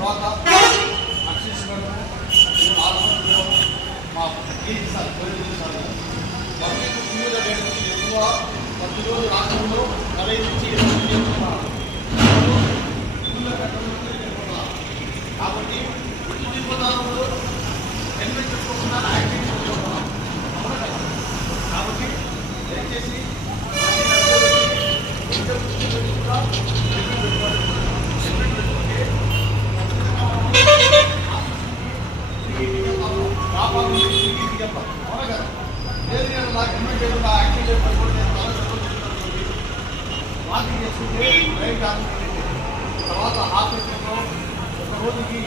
తర్వాత నేను ఆలోచన మా సార్ కోరిక సార్. ఎక్కువ ప్రతిరోజు రాష్ట్రంలో ప్రవేశించి కాబట్టి ఇటు దిగుతారు హెల్మెట్ పెట్టుకోకుండా యాక్సిడెంట్ చేసుకోకుండా అవునా కదా? కాబట్టి దయచేసి తర్వాత హాస్పిటల్లో ఒక రోజుకి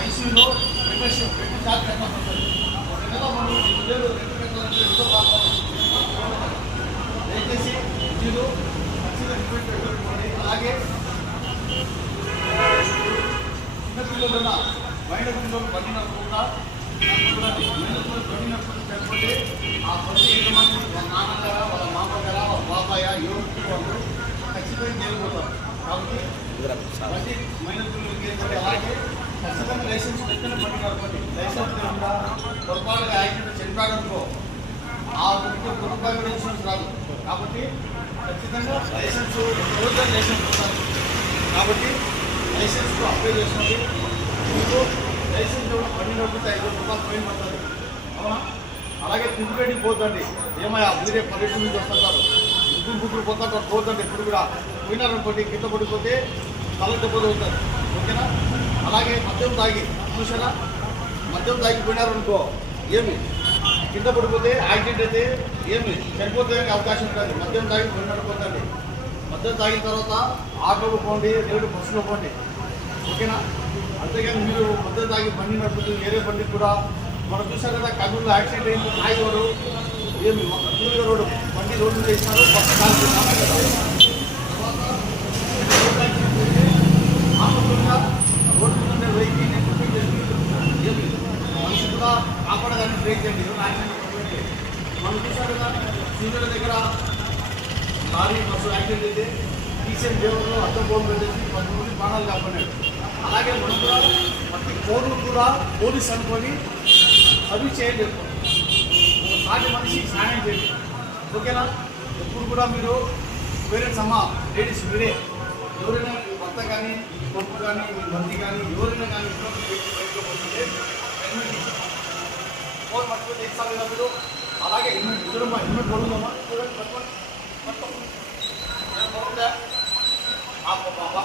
ఐసీయూలో మెంబర్షిప్ రెండు చార్జ్ కట్టాల్సి ఒక నెల మనం ఐదు వేలు రెండు కట్టాలంటే ఎంతో దయచేసి మీరు ఖచ్చితంగా రిక్వెస్ట్ పెట్టుకోండి అలాగే చిన్నపిల్లలున్న మైనర్ పిల్లలు బండి నడపకుండా చూడండి మైనర్ పిల్లలు బండి ఆ బండి యజమాని వాళ్ళ నాన్నగారా వాళ్ళ మామగారా వాళ్ళ బాబాయ ఎవరికి వాళ్ళు ఖచ్చితంగా చేరిపోతారు కాబట్టి బండి మైనర్ పిల్లలకి ఏర్పడి అలాగే ఖచ్చితంగా లైసెన్స్ పెట్టుకుని బండి నడపండి లైసెన్స్ లేకుండా పొరపాటుగా యాక్సిడెంట్ చనిపోయాడనుకో ఆ వ్యక్తి రూపాయి కూడా ఇన్సూరెన్స్ రాదు. కాబట్టి ఖచ్చితంగా లైసెన్స్ రోజు లైసెన్స్ ఉండాలి. కాబట్టి లైసెన్స్ అప్లై చేసుకోండి మీకు లైసెన్స్ ఇవ్వడం బండి ఐదు రూపాయలు ఫైన్ పడుతుంది అవునా అలాగే తిరుగుబడికి పోతండి ఏమయ్యా మీరే పర్యటన నుంచి వస్తుంటారు. ముగ్గురు ముగ్గురు పోతుంటారు పోతండి ఇప్పుడు కూడా పోయినారనుకోండి కింద పడిపోతే తల దెబ్బ అవుతారు ఓకేనా? అలాగే మద్యం తాగి చూసారా మద్యం తాగి పోయినారనుకో ఏమి? కింద పడిపోతే యాక్సిడెంట్ అయితే ఏమి? చనిపోతే అవకాశం ఉంటుంది. మద్యం తాగి పోయినట్టుకోతండి మద్యం తాగిన తర్వాత ఆటోలో పోండి లేదు బస్సులో పోండి. ఓకేనా? అంతేగాని మీరు మొత్తం తాగి బండి నడుపుతూ వేరే బండి కూడా మనం చూసాం కదా కర్నూలు యాక్సిడెంట్ అయింది నాయకుడు ఏమి ఒక రోడ్డు బండి రోడ్డు వేసినారు రోడ్డు మీద ఏమి మనిషి కూడా చేయండి. మనం కదా దగ్గర లారీ బస్సు యాక్సిడెంట్ అయితే టీసీఎం దేవుళ్ళు అర్థం పోలు పది మంది ప్రాణాలు కాపాడాడు అలాగే మనం కూడా ప్రతి కోర్లు కూడా పోలీస్ అనుకొని అవి చేయండి. సాటి మనిషి సాయం చేయండి. ఓకేనా? ఎప్పుడు కూడా మీరు పేరెంట్స్ అమ్మ లేడీస్ మీరే. ఎవరైనా భర్త కానీ పప్పు కొడుకు కానీ మీ మంది కానీ ఎవరైనా కానీ ఇంట్లో బయటకు పోతుంటే హెల్మెట్ ఫోన్ పట్టుకొని ఎగ్జామ్ మీరు? అలాగే హెల్మెట్ చూడమ్మా హెల్మెట్ కొడుందమ్మా చూడండి పట్టుకోండి. పట్టుకోండి. ఆ బాబా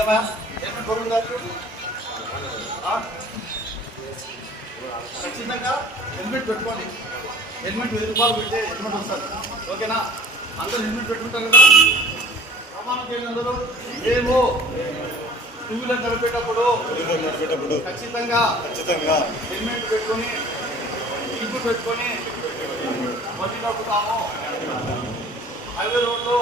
ఏమా? కొడుందా ఆ? ఖచ్చితంగా హెల్మెట్ పెట్టుకోండి. హెల్మెట్ వెయ్యి రూపాయలు పెడితే హెల్మెట్ వస్తుంది. ఓకేనా? అందరూ హెల్మెట్ పెట్టుకుంటారు కదా? ప్రమాణం చేయండి అందరూ. మేము టూ వీలర్ నడిపేటప్పుడు నడిపేటప్పుడు ఖచ్చితంగా ఖచ్చితంగా హెల్మెట్ పెట్టుకొని ఇప్పు పెట్టుకొని బండి నడుపుతాము. హైవే రోడ్లో